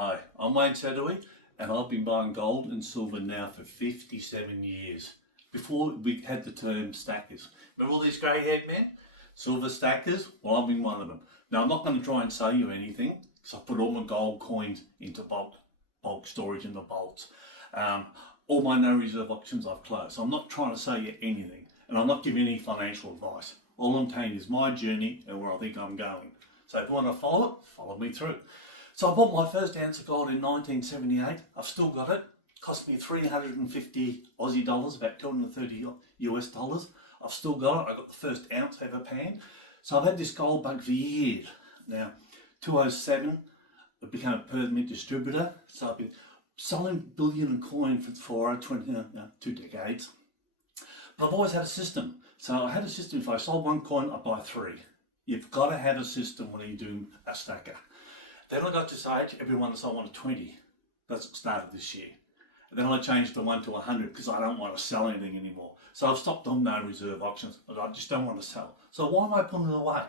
Hi, I'm Wayne Sedawie, and I've been buying gold and silver now for 57 years. Before we had the term stackers. Remember all these grey-haired men? Silver stackers? Well, I've been one of them. Now, I'm not going to try and sell you anything, because I put all my gold coins into bulk storage in the vaults. All my no reserve options I've closed. So I'm not trying to sell you anything, and I'm not giving any financial advice. All I'm telling you is my journey and where I think I'm going. So if you want to follow it, follow me through. So I bought my first ounce of gold in 1978. I've still got it. Cost me 350 Aussie dollars, about 230 US dollars. I've still got it. I got the first ounce ever panned. So I've had this gold bug for years. Now, 2007, I became a permit distributor. So I've been selling bullion and coin for 2 decades. But I've always had a system. So I had a system. If I sold one coin, I buy 3. You've got to have a system when you do a stacker. Then I got to say everyone that I wanted 20. That's what started this year. And then I changed the 1 to 100 because I don't want to sell anything anymore. So I've stopped on no reserve auctions. I just don't want to sell. So why am I putting it away?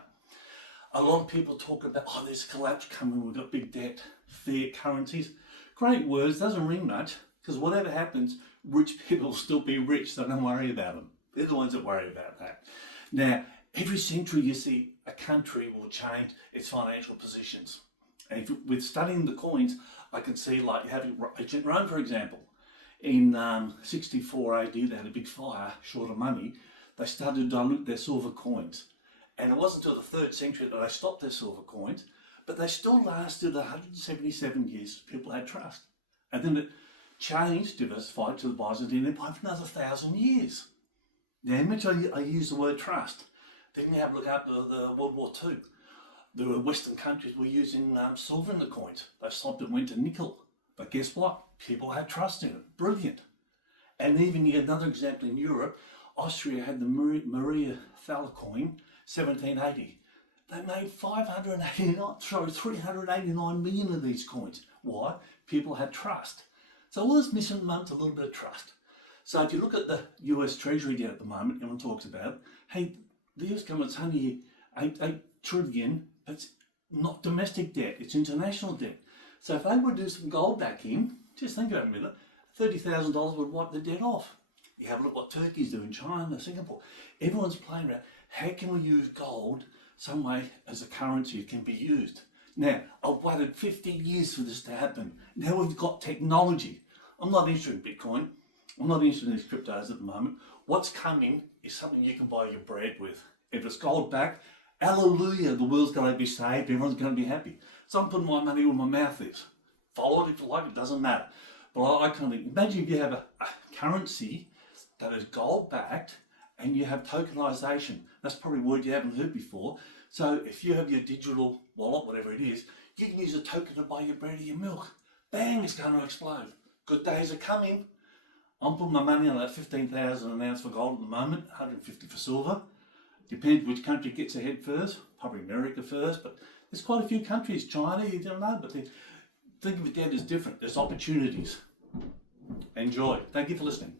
A lot of people talk about, oh, there's collapse coming, we've got big debt, fiat currencies. Great words, doesn't ring much, because whatever happens, rich people will still be rich, so don't worry about them. They're the ones that worry about that. Now, every century you see a country will change its financial positions. And with studying the coins, I can see, like having ancient Rome, for example, in 64 AD, they had a big fire, short of money. They started to dilute their silver coins. And it wasn't until the 3rd century that they stopped their silver coins, but they still lasted 177 years. People had trust. And then it changed, diversified to the Byzantine Empire for another 1,000 years. Now, how much I use the word trust? Then you have a look at the World War II. The Western countries were using silver in the coins. They stopped and went to nickel. But guess what? People had trust in it. Brilliant. And even you get another example in Europe. Austria had the Maria Thaler coin, 1780. They made 389 million of these coins. Why? People had trust. So all this missing amongst a little bit of trust. So if you look at the US Treasury debt at the moment, everyone talks about, hey, the US government's only 8 trillion. It's not domestic debt, it's international debt. So if they would do some gold backing, just think about it a minute, $30,000 would wipe the debt off. You have a look what Turkey's doing, China, Singapore. Everyone's playing around. How can we use gold some way as a currency it can be used? Now, I've waited 50 years for this to happen. Now we've got technology. I'm not interested in Bitcoin. I'm not interested in these cryptos at the moment. What's coming is something you can buy your bread with. If it's gold back, hallelujah, the world's going to be saved, everyone's going to be happy. So I'm putting my money where my mouth is. Follow it if you like, it doesn't matter. But I kind of imagine if you have a currency that is gold backed and you have tokenization. That's probably a word you haven't heard before. So if you have your digital wallet, whatever it is, you can use a token to buy your bread or your milk. Bang, it's going to explode. Good days are coming. I'm putting my money on that 15,000 an ounce for gold at the moment, 150 for silver. Depends which country gets ahead first, probably America first, but there's quite a few countries, China, you don't know, but think of it debt as different. There's opportunities. Enjoy. Thank you for listening.